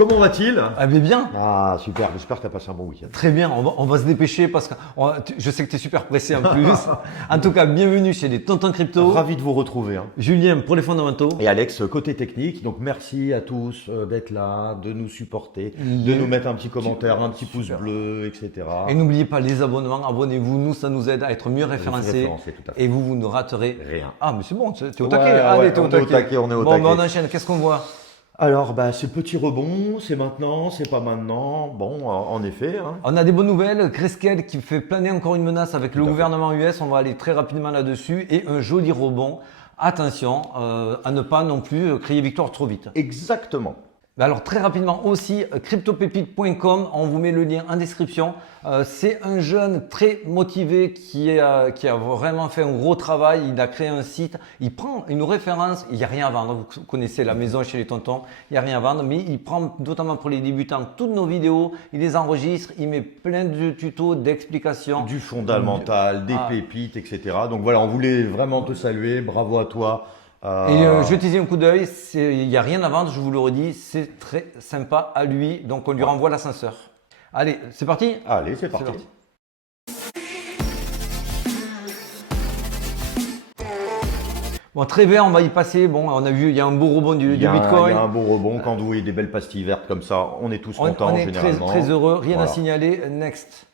comment va-t-il? Ah mais bien, Ah, super, j'espère que tu as passé un bon week-end. très bien, on va se dépêcher parce que je sais que tu es super pressé en plus. En tout cas, bienvenue chez les Tontons Crypto. Ravi de vous retrouver. Julien pour les fondamentaux. Et Alex, côté technique, donc merci à tous d'être là, de nous supporter, de Les- nous mettre un petit commentaire, un petit pouce Super. bleu, etc. Et n'oubliez pas les abonnements, abonnez-vous, nous ça nous aide à être mieux référencés. Référencés, tout à fait. Et vous ne raterez Rien. Ah mais c'est bon, t'es au Ouais, taquet. ouais, Allez, t'es au on est au taquet. taquet, on est au Bon, taquet. ben, on enchaîne, qu'est-ce qu'on voit? Alors, c'est petit rebond, c'est maintenant, c'est pas maintenant. Bon, en effet. Hein. On a des bonnes nouvelles, Grayscale qui fait planer encore une menace avec le à fait. gouvernement US, on va aller très rapidement là-dessus, et un joli rebond. Attention à ne pas non plus crier victoire trop vite. Exactement. Alors très rapidement aussi, cryptopépite.com, on vous met le lien en description. C'est un jeune très motivé qui a vraiment fait un gros travail, il a créé un site, il prend une référence, il n'y a rien à vendre, vous connaissez la maison chez les tontons, il n'y a rien à vendre, mais il prend notamment pour les débutants toutes nos vidéos, il les enregistre, il met plein de tutos, d'explications. Du fondamental, des pépites, etc. Donc voilà, on voulait vraiment te saluer, bravo à toi. Et jetez-y un coup d'œil, il n'y a rien à vendre, je vous le redis, c'est très sympa à lui, donc on lui renvoie l'ascenseur. Allez, c'est parti? Allez, c'est parti. Bon, très bien, on va y passer. Bon, on a vu, il y a un beau rebond du Il y a Bitcoin. un beau rebond. Quand vous voyez des belles pastilles vertes comme ça, on est tous On contents est très, généralement. très heureux, rien à Voilà. signaler. Next.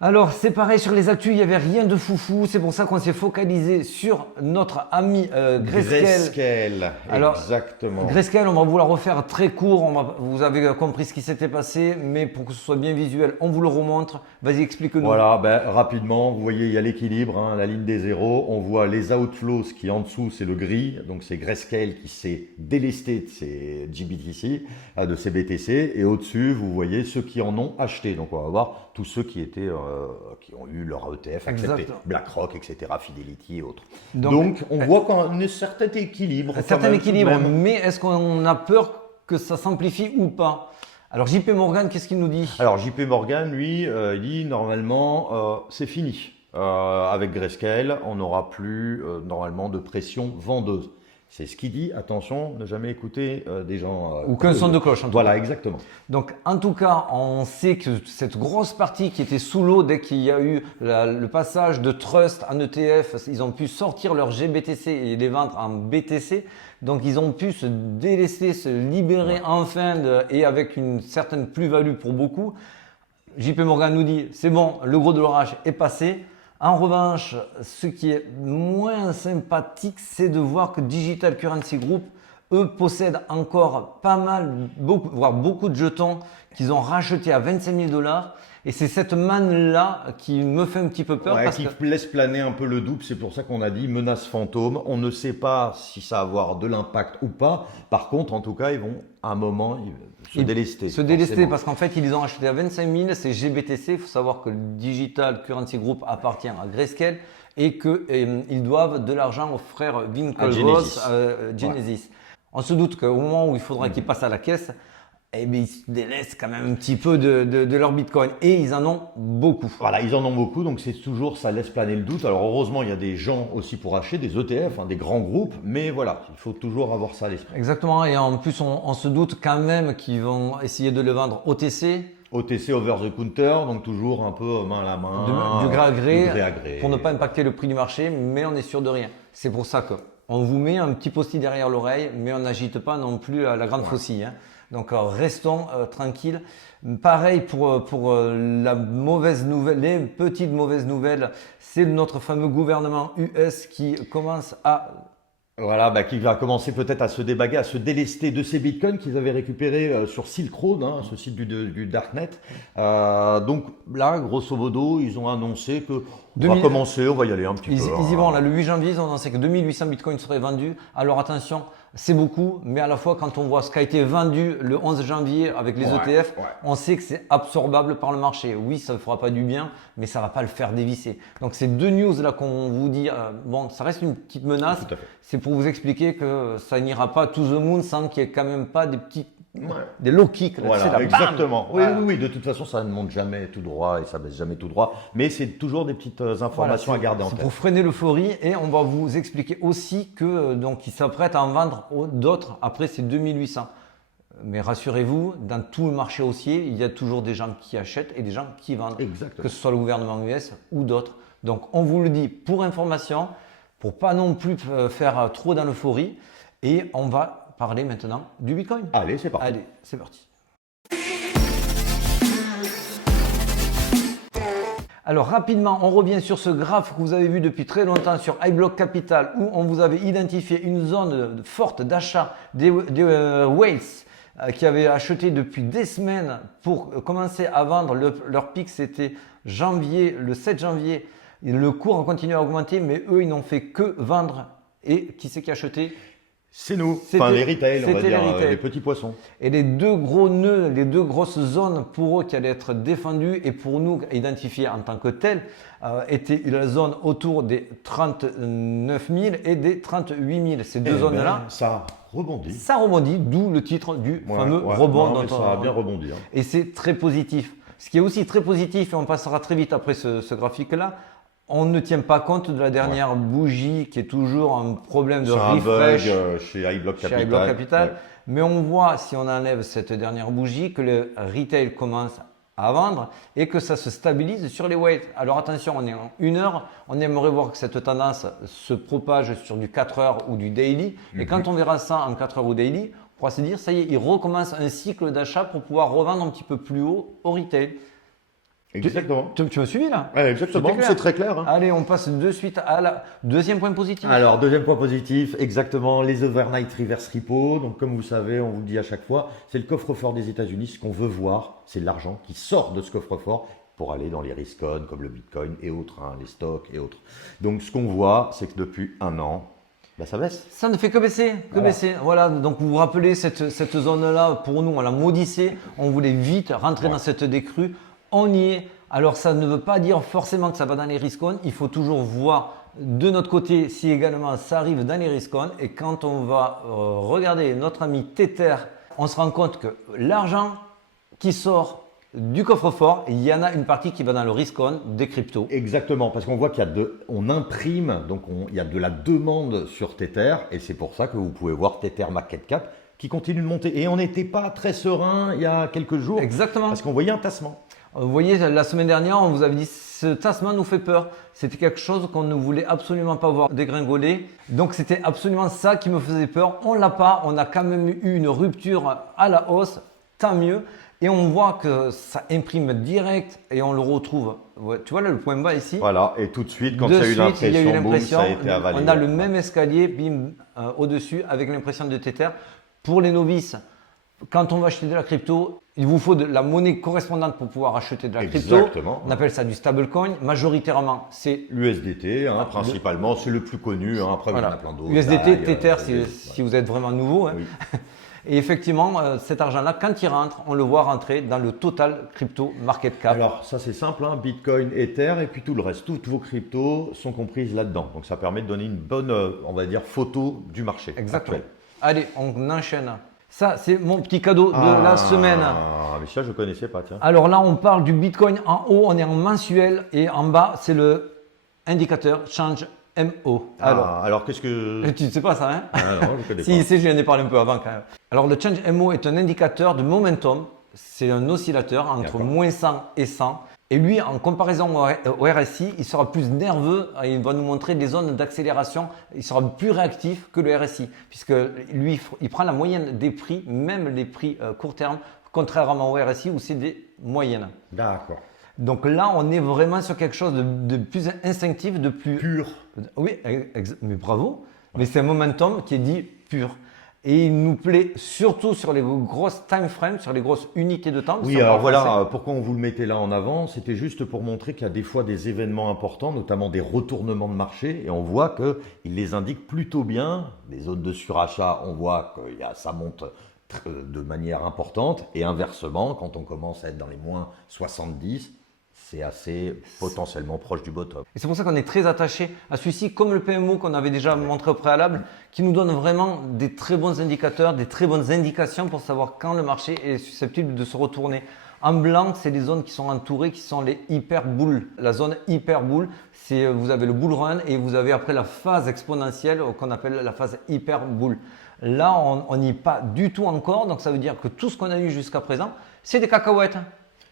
Alors, c'est pareil sur les actus, il n'y avait rien de foufou. C'est pour ça qu'on s'est focalisé sur notre ami Grayscale. Grayscale, Alors, exactement. Grayscale, on va vous la refaire très court. Vous avez compris ce qui s'était passé, mais pour que ce soit bien visuel, on vous le remontre. Vas-y, explique-nous. Voilà, rapidement, vous voyez, il y a l'équilibre, hein, la ligne des zéros. On voit les outflows, ce qui est en dessous, c'est le gris. Donc, c'est Grayscale qui s'est délesté de ses GBTC, de ses BTC. Et au-dessus, vous voyez ceux qui en ont acheté. Donc, on va voir tous ceux qui étaient, qui ont eu leur ETF accepté. Exact. BlackRock, etc., Fidelity et autres. Donc, Donc on voit quand même un certain équilibre. Un quand certain même, équilibre, tout de même. mais est-ce qu'on a peur que ça s'amplifie ou pas? Alors JP Morgan, qu'est-ce qu'il nous dit? Alors JP Morgan, lui, il dit normalement c'est fini. Avec Grayscale, on n'aura plus normalement de pression vendeuse. C'est ce qu'il dit. Attention, ne jamais écouter des gens. Aucun son de cloche en tout Voilà, cas. exactement. Donc en tout cas, on sait que cette grosse partie qui était sous l'eau dès qu'il y a eu le passage de Trust en ETF, ils ont pu sortir leur GBTC et les vendre en BTC. Donc ils ont pu se délester, se libérer enfin et avec une certaine plus-value pour beaucoup. JP Morgan nous dit c'est bon, le gros de l'orage est passé. En revanche, ce qui est moins sympathique, c'est de voir que Digital Currency Group, eux, possèdent encore pas mal, voire beaucoup de jetons qu'ils ont rachetés à 25 000 $. Et c'est cette manne-là qui me fait un petit peu peur. Ouais, parce qui que laisse planer un peu le doute. C'est pour ça qu'on a dit menace fantôme. On ne sait pas si ça va avoir de l'impact ou pas. Par contre, en tout cas, ils vont à un moment se délester. Se délester forcément. parce qu'en fait, ils les ont achetés à 25 000, c'est GBTC. Il faut savoir que le Digital Currency Group appartient à Grayscale et qu'ils doivent de l'argent aux frères Winklevoss, Genesis. On se doute qu'au moment où il faudra qu'ils passent à la caisse, eh bien, ils se délaissent quand même un petit peu de leur Bitcoin et ils en ont beaucoup. Voilà, ils en ont beaucoup, donc c'est toujours, ça laisse planer le doute. Alors heureusement, il y a des gens aussi pour acheter, des ETF, des grands groupes, mais voilà, il faut toujours avoir ça à l'esprit. Exactement, et en plus, on se doute quand même qu'ils vont essayer de le vendre OTC. OTC over the counter, donc toujours un peu main à la main, Du gré à gré, du gré à gré. pour ne pas impacter le prix du marché, mais on est sûr de rien. C'est pour ça qu'on vous met un petit post-it derrière l'oreille, mais on n'agite pas non plus la grande faucille. Hein. Donc restons tranquilles. Pareil pour la mauvaise nouvelle, les petites mauvaises nouvelles, c'est notre fameux gouvernement US qui commence à... Voilà, qui va commencer peut-être à se débaguer, à se délester de ces bitcoins qu'ils avaient récupérés sur Silk Road, ce site du Darknet. Donc là, grosso modo, ils ont annoncé que on va commencer, on va y aller un petit peu. Ils y vont là, le 8 janvier, ils ont annoncé que 2800 bitcoins seraient vendus. Alors attention, c'est beaucoup, mais à la fois quand on voit ce qui a été vendu le 11 janvier avec les ETF, on sait que c'est absorbable par le marché. Oui, ça ne fera pas du bien, mais ça ne va pas le faire dévisser. Donc ces deux news là qu'on vous dit, bon, ça reste une petite menace. Tout à fait. C'est pour vous expliquer que ça n'ira pas to the moon sans qu'il n'y ait quand même pas des petits, des low kicks. Là, Voilà, tu sais, là, exactement. bam. Oui, oui, oui, de toute façon, ça ne monte jamais tout droit et ça baisse jamais tout droit. Mais c'est toujours des petites informations à garder en C'est tête. pour freiner l'euphorie et on va vous expliquer aussi que donc ils s'apprêtent à en vendre d'autres après ces 2800. Mais rassurez-vous, dans tout le marché haussier, il y a toujours des gens qui achètent et des gens qui vendent, Exactement. que ce soit le gouvernement US ou d'autres. Donc on vous le dit pour information, pour pas non plus faire trop dans l'euphorie. Et on va parler maintenant du Bitcoin. Allez, c'est parti. Allez, c'est parti. Alors rapidement, on revient sur ce graphe que vous avez vu depuis très longtemps sur iBlock Capital où on vous avait identifié une zone forte d'achat des whales qui avaient acheté depuis des semaines pour commencer à vendre. Leur pic, c'était le 7 janvier. Le cours a continué à augmenter, mais eux, ils n'ont fait que vendre. Et qui c'est qui a acheté? C'est nous, enfin les retail, on va c'était dire, les les petits poissons. Et les deux gros nœuds, les deux grosses zones pour eux qui allaient être défendues et pour nous identifiées en tant que telles, étaient la zone autour des 39 000 et des 38 000. Ces deux zones-là, ça rebondit. Ça rebondit, d'où le titre du fameux rebond. Non, ça a bien rebondi. Hein. Et c'est très positif. Ce qui est aussi très positif, et on passera très vite après ce graphique-là, on ne tient pas compte de la dernière bougie qui est toujours un problème de refresh chez iBlock Capital. Chez iBlock Capital. Ouais. Mais on voit, si on enlève cette dernière bougie, que le retail commence à vendre et que ça se stabilise sur les weights. Alors attention, on est en 1 heure, on aimerait voir que cette tendance se propage sur du 4 heures ou du daily. Et quand on verra ça en 4 heures ou daily, on pourra se dire, ça y est, il recommence un cycle d'achat pour pouvoir revendre un petit peu plus haut au retail. Exactement. Tu me suis là? Ouais, exactement, c'est très clair. Hein. Allez, on passe de suite à la deuxième point positif. Alors, deuxième point positif, exactement, les overnight reverse repo. Donc, comme vous savez, on vous le dit à chaque fois, c'est le coffre-fort des États-Unis. Ce qu'on veut voir, c'est l'argent qui sort de ce coffre-fort pour aller dans les risk-on comme le Bitcoin et autres, hein, les stocks et autres. Donc, ce qu'on voit, c'est que depuis un an, ça baisse. Ça ne fait que baisser, baisser. Voilà, donc vous vous rappelez cette zone-là, pour nous, on la maudissait. On voulait vite rentrer dans cette décrue. On y est. Alors, ça ne veut pas dire forcément que ça va dans les risk-on. Il faut toujours voir de notre côté si également ça arrive dans les risk-on. Et quand on va regarder notre ami Tether, on se rend compte que l'argent qui sort du coffre-fort, il y en a une partie qui va dans le risk-on des cryptos. Exactement, parce qu'on voit qu'il y a on imprime, donc il y a de la demande sur Tether. Et c'est pour ça que vous pouvez voir Tether Market Cap qui continue de monter. Et on n'était pas très serein il y a quelques jours. Exactement. Parce qu'on voyait un tassement. Vous voyez, la semaine dernière, on vous avait dit ce tassement nous fait peur. C'était quelque chose qu'on ne voulait absolument pas voir dégringoler. Donc c'était absolument ça qui me faisait peur. On l'a pas, on a quand même eu une rupture à la hausse, tant mieux. Et on voit que ça imprime direct et on le retrouve. Ouais, tu vois là le point bas ici. Voilà, et tout de suite, quand il y a eu l'impression, ça a été avalé. On a le même escalier, bim, au-dessus avec l'impression de Tether. Pour les novices, quand on va acheter de la crypto, il vous faut de la monnaie correspondante pour pouvoir acheter de la crypto. Exactement. On appelle ça du stablecoin. Majoritairement, c'est l'USDT, hein, principalement, c'est le plus connu. Hein, après, il y en a plein d'autres. USDT, Tether, si vous êtes vraiment nouveau. Hein. Oui. Et effectivement, cet argent-là, quand il rentre, on le voit rentrer dans le total crypto market cap. Alors, ça c'est simple, hein, Bitcoin, Ether et puis tout le reste. Toutes vos cryptos sont comprises là-dedans. Donc, ça permet de donner une bonne, on va dire, photo du marché. Exactement. Actuel. Allez, on enchaîne. Ça, c'est mon petit cadeau de la semaine. Ah, mais ça, je ne connaissais pas, tiens. Alors là, on parle du Bitcoin. En haut, on est en mensuel et en bas, c'est le indicateur Change MO. Alors qu'est-ce que... Tu ne sais pas ça, hein? Ah non, je ne connais pas. Si, je viens de parler un peu avant quand même. Alors le Change MO est un indicateur de momentum. C'est un oscillateur entre moins 100 et 100. Et lui, en comparaison au RSI, il sera plus nerveux et il va nous montrer des zones d'accélération. Il sera plus réactif que le RSI, puisque lui, il prend la moyenne des prix, même les prix court terme, contrairement au RSI où c'est des moyennes. D'accord. Donc là, on est vraiment sur quelque chose de plus instinctif, de plus… Pur. Oui, mais bravo. Mais c'est un momentum qui est dit pur. Et il nous plaît surtout sur les grosses time frames, sur les grosses unités de temps. Oui, alors voilà, pourquoi on vous le mettait là en avant, c'était juste pour montrer qu'il y a des fois des événements importants, notamment des retournements de marché, et on voit qu'il les indique plutôt bien. Les zones de surachat, on voit que ça monte de manière importante, et inversement, quand on commence à être dans les moins 70, c'est assez potentiellement proche du bottom. Et c'est pour ça qu'on est très attaché à celui-ci, comme le PMO qu'on avait déjà montré au préalable, qui nous donne vraiment des très bons indicateurs, des très bonnes indications pour savoir quand le marché est susceptible de se retourner. En blanc, c'est les zones qui sont entourées, qui sont les hyper bulls. La zone hyper bull, vous avez le bull run et vous avez après la phase exponentielle qu'on appelle la phase hyper bull. Là, on n'y est pas du tout encore. Donc, ça veut dire que tout ce qu'on a eu jusqu'à présent, c'est des cacahuètes.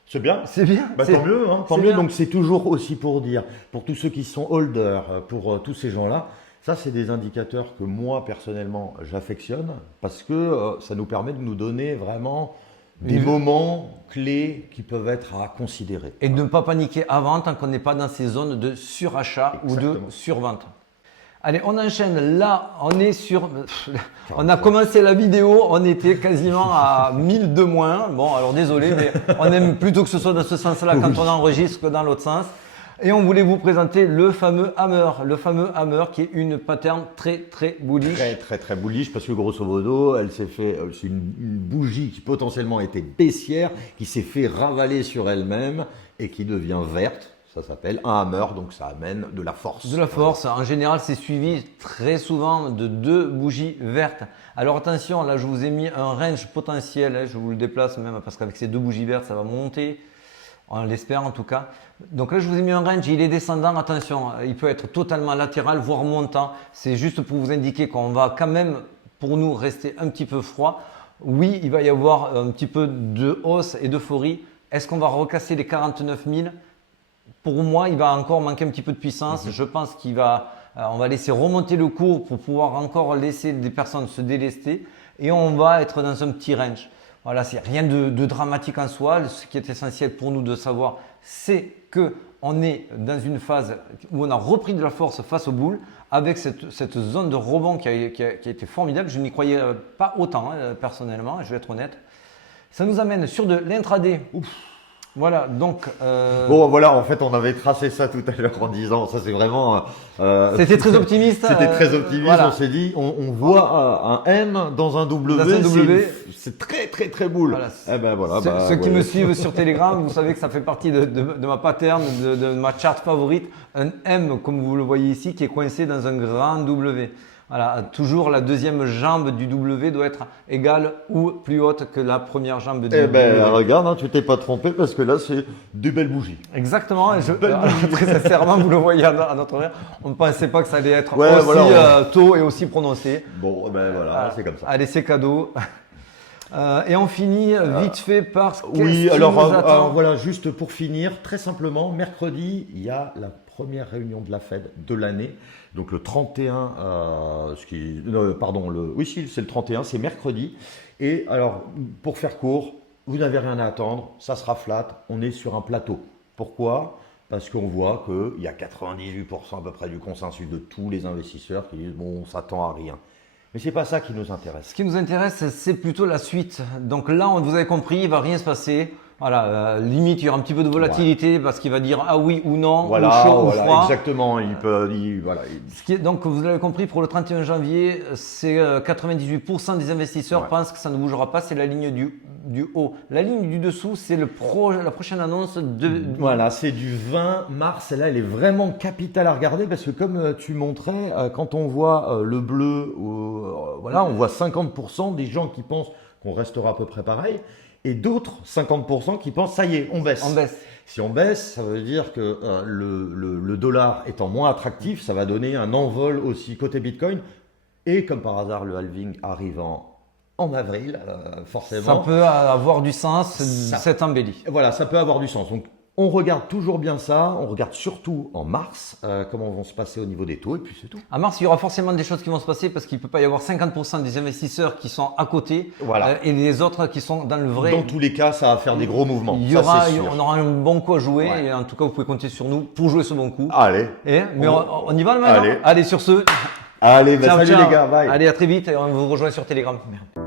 C'est bien. C'est bien. Bah, tant mieux, hein, tant c'est mieux. bien. Donc c'est toujours aussi pour dire, pour tous ceux qui sont holders, pour tous ces gens-là, ça c'est des indicateurs que moi personnellement j'affectionne parce que ça nous permet de nous donner vraiment des moments clés qui peuvent être à considérer. Et de ne pas paniquer avant tant qu'on n'est pas dans ces zones de surachat ou de Exactement. survente. Allez, on enchaîne. Là, on est sur. On a commencé la vidéo, on était quasiment à 1000 de moins. Bon, alors désolé, mais on aime plutôt que ce soit dans ce sens-là quand on enregistre que dans l'autre sens. Et on voulait vous présenter le fameux hammer qui est une pattern très très bullish. Très très très bullish parce que grosso modo, elle s'est fait, c'est une bougie qui potentiellement était baissière, qui s'est fait ravaler sur elle-même et qui devient verte. Ça s'appelle un hammer, donc ça amène de la force. De la force. En général, c'est suivi très souvent de 2 bougies vertes. Alors attention, là, je vous ai mis un range potentiel. Je vous le déplace même parce qu'avec ces 2 bougies vertes, ça va monter. On l'espère en tout cas. Donc là, je vous ai mis un range. Il est descendant. Attention, il peut être totalement latéral, voire montant. C'est juste pour vous indiquer qu'on va quand même, pour nous, rester un petit peu froid. Oui, il va y avoir un petit peu de hausse et d'euphorie. Est-ce qu'on va recasser les 49 000 ? Pour moi, il va encore manquer un petit peu de puissance. Je pense qu'on va laisser remonter le cours pour pouvoir encore laisser des personnes se délester et on va être dans un petit range. Voilà, c'est rien de dramatique en soi. Ce qui est essentiel pour nous de savoir, c'est que on est dans une phase où on a repris de la force face aux boules avec cette zone de rebond qui a été formidable. Je n'y croyais pas autant personnellement, je vais être honnête. Ça nous amène sur de l'intraday. Voilà, donc. Bon, voilà, en fait, on avait tracé ça tout à l'heure en disant, ça c'est vraiment. C'était très optimiste. C'était très optimiste. Voilà. On s'est dit, on voit un M dans un W. Dans un W. C'est très très très boule. Voilà. Eh ben voilà. Ceux qui me suivent sur Telegram, vous savez que ça fait partie de ma pattern, de ma charte favorite. Un M, comme vous le voyez ici, qui est coincé dans un grand W. Voilà, toujours la deuxième jambe du W doit être égale ou plus haute que la première jambe du W. Eh ben regarde, hein, tu t'es pas trompé parce que là c'est des belles bougies. Exactement, et très sincèrement, vous le voyez à notre horaire, on ne pensait pas que ça allait être Ouais, aussi voilà, tôt et aussi prononcé. Bon, ben voilà, c'est comme ça. Allez, c'est cadeau. Et on finit vite fait par ce Oui, qui alors nous attend. voilà, juste pour finir, très simplement, mercredi, il y a la première réunion de la Fed de l'année. Donc le 31, oui, si, c'est le 31, c'est mercredi. Et alors, pour faire court, vous n'avez rien à attendre, ça sera flat, on est sur un plateau. Pourquoi ? Parce qu'on voit qu'il y a 98% à peu près du consensus de tous les investisseurs qui disent bon, on s'attend à rien. Mais c'est pas ça qui nous intéresse. Ce qui nous intéresse, c'est plutôt la suite. Donc là, vous avez compris, il va rien se passer. Voilà, limite, il y aura un petit peu de volatilité parce qu'il va dire ah oui ou non, Voilà, ou chaud ou voilà, froid. exactement. Donc, vous l'avez compris, pour le 31 janvier, c'est 98% des investisseurs pensent que ça ne bougera pas. C'est la ligne du haut. La ligne du dessous, c'est la prochaine annonce de. Voilà, c'est du 20 mars. Et là, elle est vraiment capitale à regarder parce que comme tu montrais, quand on voit le bleu, voilà, on voit 50% des gens qui pensent qu'on restera à peu près pareil. Et d'autres, 50% qui pensent, ça y est, on baisse. On baisse. Si on baisse, ça veut dire que le dollar étant moins attractif, ça va donner un envol aussi côté Bitcoin. Et comme par hasard, le halving arrivant en avril, forcément. Ça peut avoir du sens, cette embellie. Voilà, ça peut avoir du sens. Donc, on regarde toujours bien ça. On regarde surtout en mars comment vont se passer au niveau des taux. Et puis, c'est tout. En mars, il y aura forcément des choses qui vont se passer parce qu'il ne peut pas y avoir 50% des investisseurs qui sont à côté et les autres qui sont dans le vrai. Dans tous les cas, ça va faire des gros mouvements. On aura un bon coup à jouer et en tout cas, vous pouvez compter sur nous pour jouer ce bon coup. Allez. Mais on y va le maintenant. Allez, sur ce. Allez, Ciao, salut ciao. les gars, bye. Allez, à très vite et on vous rejoint sur Telegram. Merde.